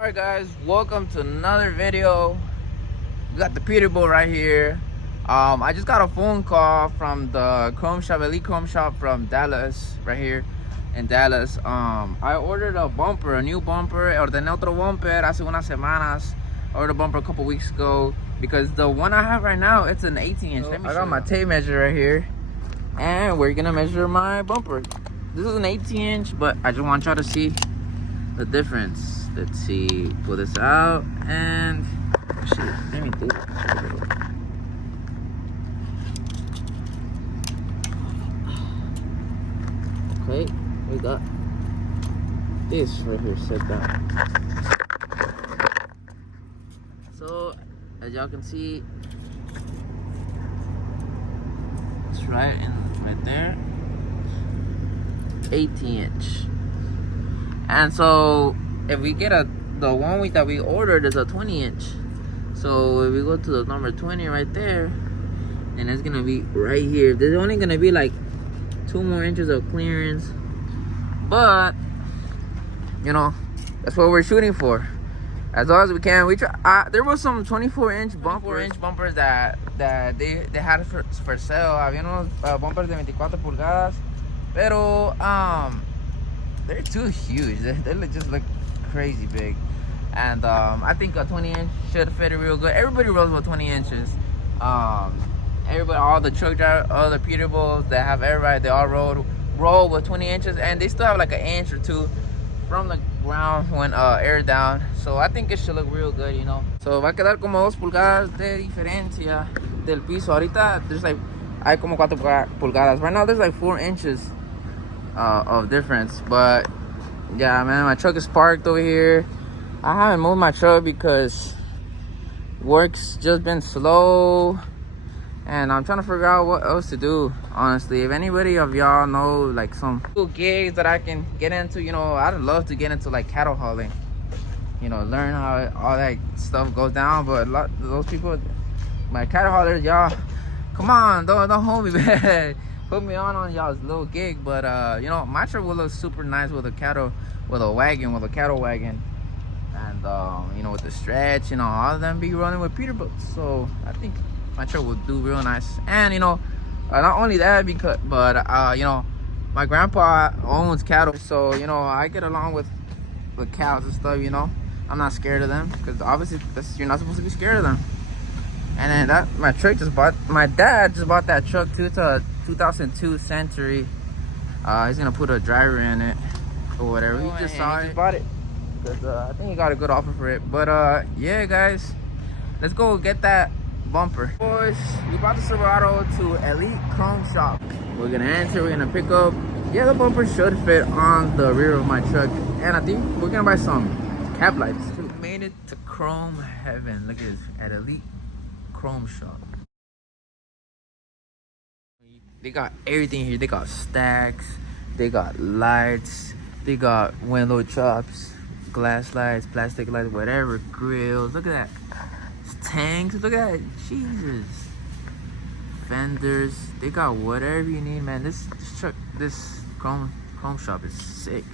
Alright guys, welcome to another video. We got the Peterbilt right here. I just got a phone call from the Chrome Shop, Elite Chrome Shop from Dallas, right here in Dallas. I ordered a bumper, a new bumper. Ordené otro bumper hace unas semanas. I ordered a bumper a couple weeks ago because the one I have right now, it's an 18-inch. So I got my tape measure right here, and we're gonna measure my bumper. This is an 18-inch, but I just want y'all to see the difference. Let's see, pull this out and shit, let me do it. Okay, we got this right here set down. So as y'all can see, it's right there, 18-inch. And so if we get the one that we ordered is a 20-inch. So if we go to the number 20 right there, and it's gonna be right here. There's only gonna be like 2 more inches of clearance, but you know, that's what we're shooting for, as long as we can. We try. There was some 24-inch bumpers that they had for sale. Había unos bumpers de 24 pulgadas, pero they're too huge. They just look crazy big, and I think a 20-inch should fit it real good. Everybody rolls with 20 inches. Everybody, all the truck drivers, all the Peterbilts that have everybody, they all roll with 20 inches, and they still have like an inch or two from the ground when air down. So I think it should look real good, you know. So va a quedar como 2 pulgadas de diferencia del piso. Ahorita there's like hay como 4 pulgadas. Right now there's like 4 inches of difference. But yeah, man, my truck is parked over here. I haven't moved my truck because work's just been slow, and I'm trying to figure out what else to do, honestly. If anybody of y'all know like some cool gigs that I can get into, you know, I'd love to get into like cattle hauling, you know, learn how all that stuff goes down. But a lot of those people, my cattle haulers, y'all, come on, don't hold me back. Put me on y'all's little gig. But you know, my truck will look super nice with a cattle wagon, and you know, with the stretch, you know, all of them be running with Peterbilt. So I think my truck will do real nice. And you know, not only that, but you know, my grandpa owns cattle, so you know, I get along with cows and stuff. You know, I'm not scared of them, because obviously you're not supposed to be scared of them. And then my dad just bought that truck too. It's a 2002 Century. He's gonna put a driver in it or whatever. He just bought it because I think he got a good offer for it. But yeah, guys, let's go get that bumper. Boys, we brought the Silverado to Elite Chrome Shop. We're gonna answer. We're gonna pick up. Yeah, the bumper should fit on the rear of my truck, and I think we're gonna buy some cap lights too. We made it to Chrome Heaven. Look at this, at Elite Chrome Shop. They got everything here. They got stacks, they got lights, they got window chops, glass lights, plastic lights, whatever, grills. Look at that. Tanks, look at that. Jesus. Fenders, they got whatever you need, man. This Chrome Shop is sick.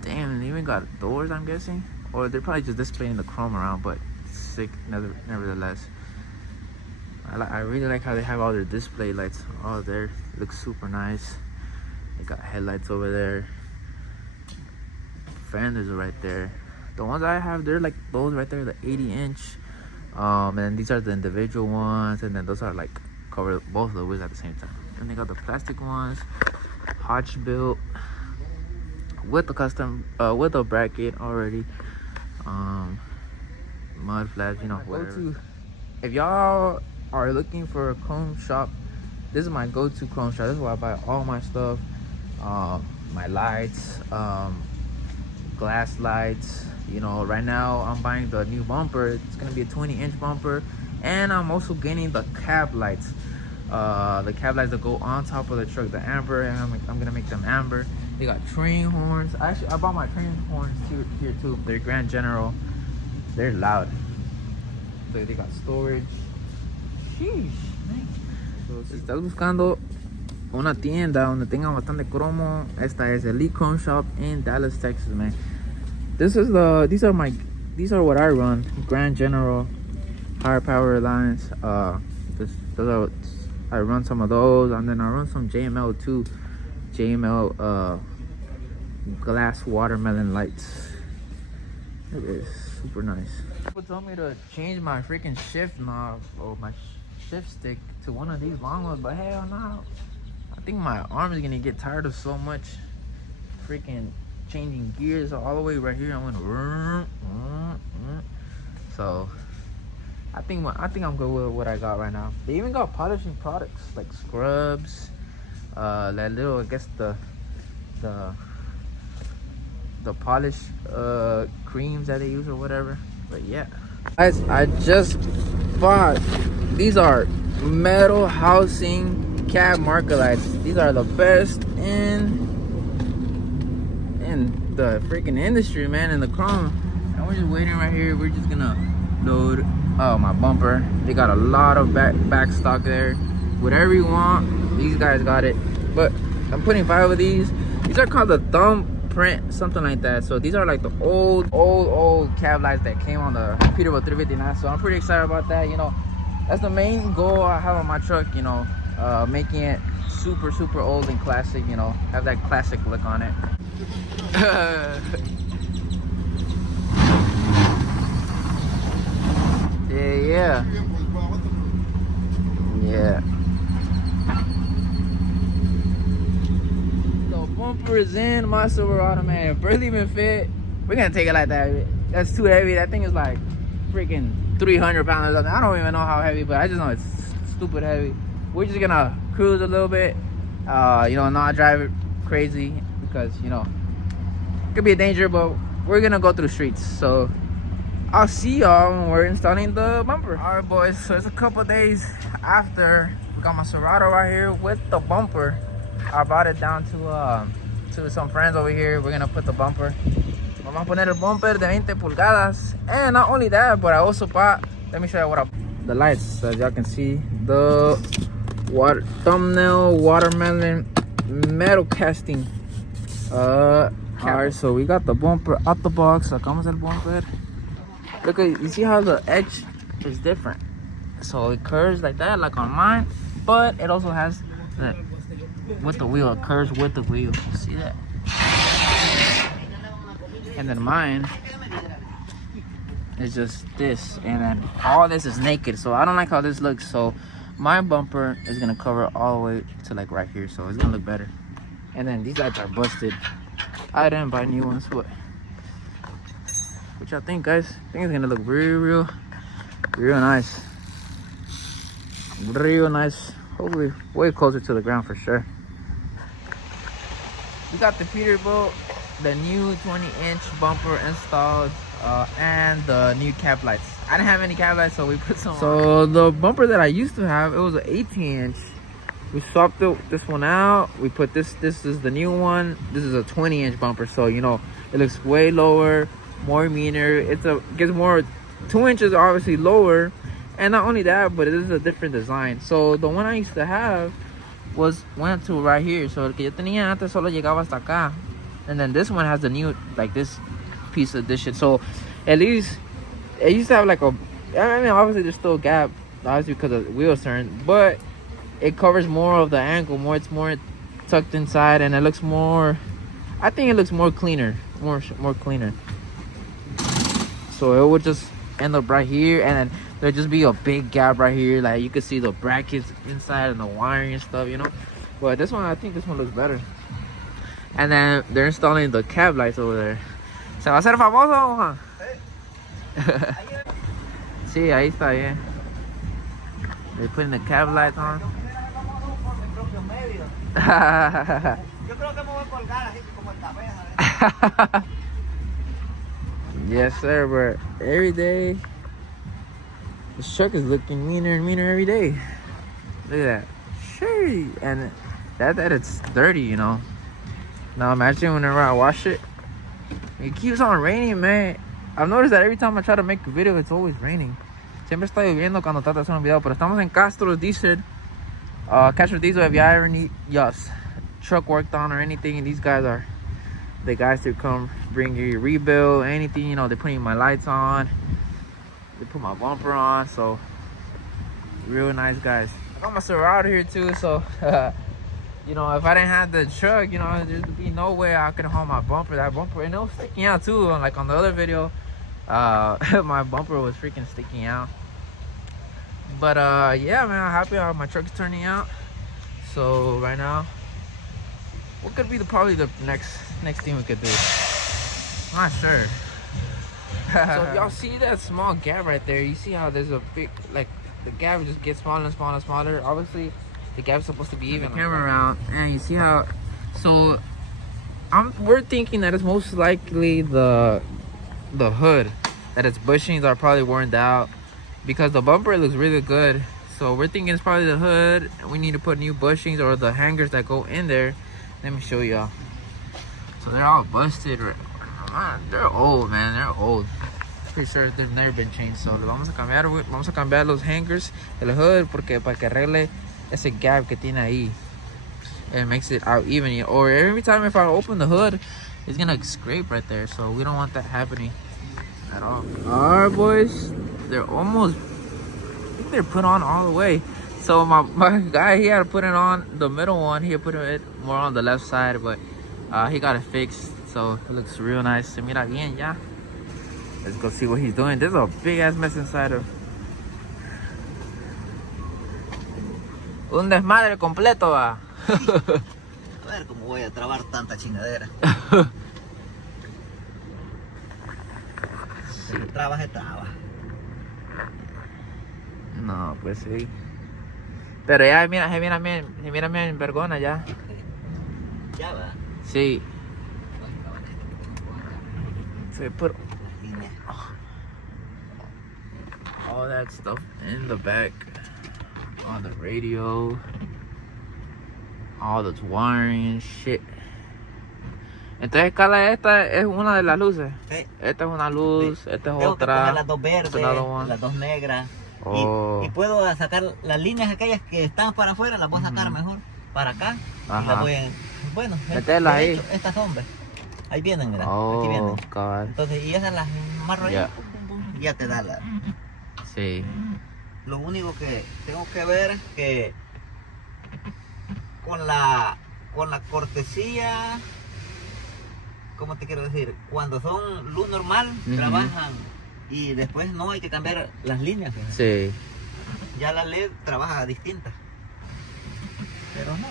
Damn, they even got doors, I'm guessing, or they're probably just displaying the chrome around, but sick nevertheless. I really like how they have all their display lights all there. Looks super nice. They got headlights over there. Fenders are right there. The ones I have, they're like those right there, the 80-inch. And then these are the individual ones, and then those are like cover both of the wheels at the same time. And they got the plastic ones, Hodge built with the custom with a bracket already. Mud flaps, you know, whatever. If y'all are looking for a chrome shop, this is my go-to chrome shop. This is where I buy all my stuff. My lights, glass lights. You know, right now I'm buying the new bumper. It's gonna be a 20-inch bumper, and I'm also getting the cab lights. The cab lights that go on top of the truck, the amber, and I'm gonna make them amber. They got train horns. Actually, I bought my train horns here too. They're Grand General. They're loud. They got storage. Sheesh, man. So, si estás buscando una tienda donde tenga bastante cromo, esta es Elite Chrome Shop in Dallas, Texas, man. these are what I run. Grand General, higher power lines. Those are, I run some of those, and then I run some JML too. JML glass watermelon lights. It is super nice. People told me to change my freaking shift knob or my shift stick to one of these long ones, but hell no. I think my arm is gonna get tired of so much freaking changing gears all the way right here. I went so I think I'm good with what I got right now. They even got polishing products like scrubs, that little, I guess the polish creams that they use or whatever. But yeah, guys, I just bought, these are metal housing cab marker lights. These are the best in the freaking industry, man, in the chrome. And we're just waiting right here. We're just gonna load my bumper. They got a lot of back stock there. Whatever you want, these guys got it. But I'm putting 5 of these. These are called the thumbprint, something like that. So these are like the old cab lights that came on the Peterbilt 359. So I'm pretty excited about that. You know, that's the main goal I have on my truck, you know, making it super old and classic, you know, have that classic look on it. yeah. The bumper is in my Silverado, man. Barely even fit. We're gonna take it like that. That's too heavy. That thing is like freaking 300 pounds or something. I don't even know how heavy, but I just know it's stupid heavy. We're just gonna cruise a little bit, you know, not drive it crazy because, you know, it could be a danger, but we're gonna go through the streets. So I'll see y'all when we're installing the bumper. All right, boys, so it's a couple days after we got my Serato right here with the bumper. I brought it down to some friends over here. We're gonna put the bumper. Vamos a poner el bumper de 20 pulgadas. And not only that, but I also bought, let me show you what I, the lights, as y'all can see, the thumbnail watermelon metal casting. Alright, so we got the bumper out the box. Sacamos el bumper. Look at, you see how the edge is different. So it curves like that, like on mine, but it also has that with the wheel. It curves with the wheel. See that? And then mine is just this, and then all this is naked. So I don't like how this looks. So my bumper is gonna cover all the way to like right here, so it's gonna look better. And then these lights are busted. I didn't buy new ones, but what y'all think, guys? I think it's gonna look real nice. Real nice. Hopefully way closer to the ground for sure. We got the Peterbilt, the new 20-inch bumper installed, and the new cab lights. I didn't have any cab lights, so we put some on. The bumper that I used to have, it was an 18-inch. We swapped this one out. We put this is the new one. This is a 20-inch bumper, so you know it looks way lower, more meaner. Gets more, 2 inches obviously lower, and not only that, but it is a different design. So the one I used to have went to right here. So el que yo tenía antes solo llegaba hasta acá, and then this one has the new, like this piece addition. So at least it used to have like a, I mean obviously there's still a gap, obviously because of the wheels turn, but it covers more of the ankle, it's more tucked inside, and it looks more, I think it looks more cleaner, more cleaner. So it would just end up right here, and then there'd just be a big gap right here, like you could see the brackets inside and the wiring and stuff, you know. But this one, I think this one looks better. And then they're installing the cab lights over there. ¿Se va a hacer famoso, huh? Sí, ahí está bien. They're putting the cab lights on. Yes, sir, but every day this truck is looking meaner and meaner every day. Look at that. Sure. And that it's dirty, you know. Now imagine whenever I wash it, it keeps on raining, man. I've noticed that every time I try to make a video, it's always raining. Siempre está lloviendo cuando trato de hacer un video, pero estamos en Castro Diesel. Castro Diesel, if y'all ever need y'all's truck worked on or anything, and these guys are the guys to come bring you your rebuild, anything, you know. They're putting my lights on, they put my bumper on, so real nice guys. I got my Serato here too, so you know, if I didn't have the truck, you know, there'd be no way I could hold my bumper. That bumper, and it was sticking out too. Like on the other video, my bumper was freaking sticking out. But yeah, man, I'm happy how my truck's turning out. So right now, what could be probably the next thing we could do? I'm not sure. So if y'all see that small gap right there, you see how there's a big, like, the gap just gets smaller and smaller and smaller. Obviously the gap's supposed to be even. The camera around, and you see how, so we're thinking that it's most likely the hood, that its bushings are probably worn out, because the bumper looks really good. So we're thinking it's probably the hood. We need to put new bushings or the hangers that go in there. Let me show y'all. So they're all busted. They're old, man. They're old. Pretty sure they've never been changed. So vamos a cambiar los hangers del hood, porque para que arregle ese gap que tiene ahí. It makes it out even. Or every time if I open the hood, it's gonna scrape right there. So we don't want that happening at all. Alright, boys, they're almost, I think they're put on all the way. So my guy, he had to put it on the middle one. He had put it more on the left side, but he got it fixed. So it looks real nice. Se mira bien ya. Let's go see what he's doing. There's a big ass mess inside of. Un desmadre completo, va. A ver cómo voy a trabar tanta chingadera. Si traba, se traba. No, pues sí. Pero ya se mira bien vergona ya. Ya va. Sí. Se put all that stuff in the back, on the radio, all the wiring and shit. Entonces, Carla, esta es una de las luces. Sí. Esta es una luz, Sí. esta es Tengo otra. que poner las dos verdes, one. las dos negras. Oh. Y puedo sacar las líneas aquellas que están para afuera, las voy a sacar mejor para acá. Ajá. Y las voy a, bueno, meterlas ahí. hecho, estas son, ¿ves? Ahí vienen, mira. Oh, aquí vienen. God. Entonces, y esas las marro ahí, Yeah. pum, pum, pum, y ya te da la. Sí. Lo único que tengo que ver es que con la cortesía, ¿cómo te quiero decir? Cuando son luz normal, trabajan y después no hay que cambiar las líneas. Fíjate. Sí. Ya la LED trabaja distinta. Pero no,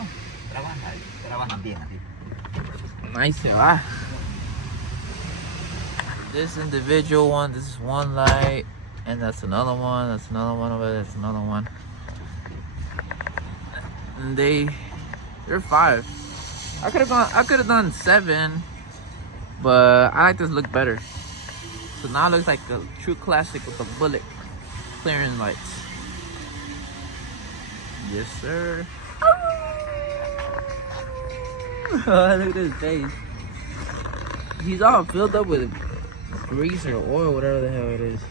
trabajan bien así. Nice, se va. This individual one, this is one light, and that's another one, that's another one over there, that's another one. And they're 5. I could have done 7, but I like this look better. So now it looks like a true classic with the bullet clearing lights. Yes, sir. Oh, look at his face. He's all filled up with grease or oil, whatever the hell it is.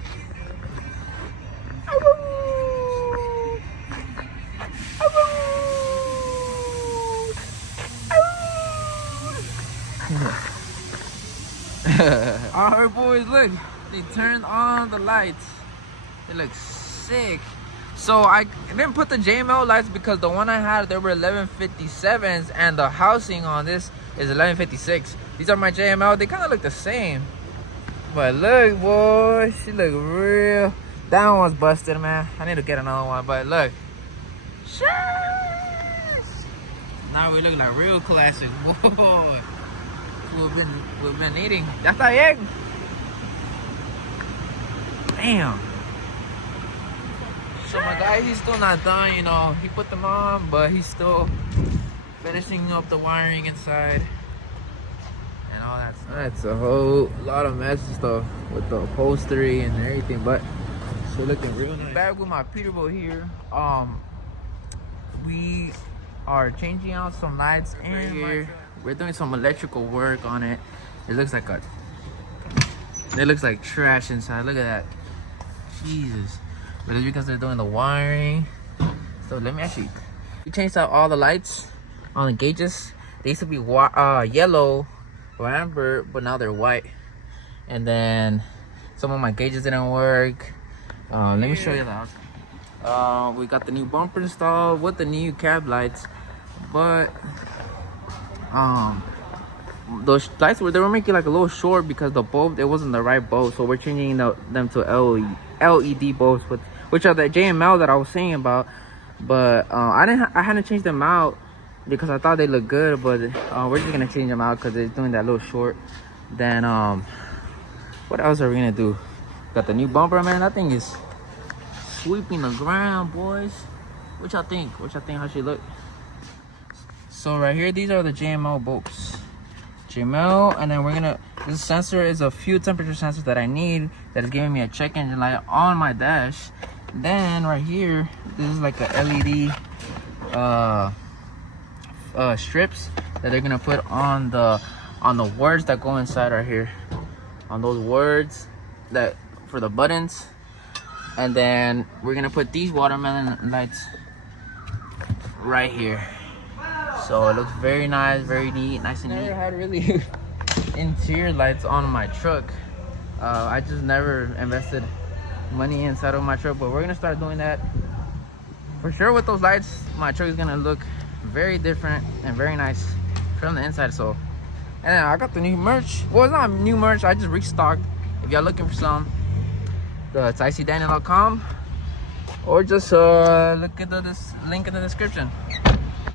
Alright, boys, look. They turned on the lights. They look sick. So I didn't put the JML lights because the one I had, they were 1157s, and the housing on this is 1156. These are my JML. They kind of look the same. But look, boy, she look real. That one's busted, man. I need to get another one. But look. Sheesh. Now we look like real classic. Boy. We've been eating. Ya está bien. Damn. So my guy, he's still not done, you know. He put them on, but he's still finishing up the wiring inside and all that stuff. That's a whole lot of messy stuff with the upholstery and everything, but still looking real nice. Back with my Peterbilt here. We are changing out some lights in here. We're doing some electrical work on it. It looks like trash inside. Look at that. Jesus. But it's because they're doing the wiring. So let me actually, we changed out all the lights on the gauges. They used to be yellow amber, but now they're white. And then some of my gauges didn't work. Let me show you that. We got the new bumper installed with the new cab lights, but those lights they were making like a little short because the bulb, it wasn't the right bulb, so we're changing them to LED bulbs, which are the JML that I was saying about. But I hadn't changed them out because I thought they looked good, but we're just gonna change them out because it's doing that little short. Then what else are we gonna do? Got the new bumper, man. That thing is sweeping the ground, boys. What y'all think? How she look? So right here, these are the JML bolts. JML, and then we're gonna, this sensor is a few temperature sensors that I need that is giving me a check engine light on my dash. Then right here, this is like a LED strips that they're gonna put on the words that go inside right here, on those words that for the buttons. And then we're gonna put these watermelon lights right here. So it looks very nice, very neat, nice and neat. I never had really interior lights on my truck. I just never invested money inside of my truck, but we're gonna start doing that for sure. With those lights, my truck is gonna look very different and very nice from the inside. So, and then I got the new merch. Well, it's not new merch, I just restocked. If y'all looking for some, it's icydaniel.com, or just look at this link in the description.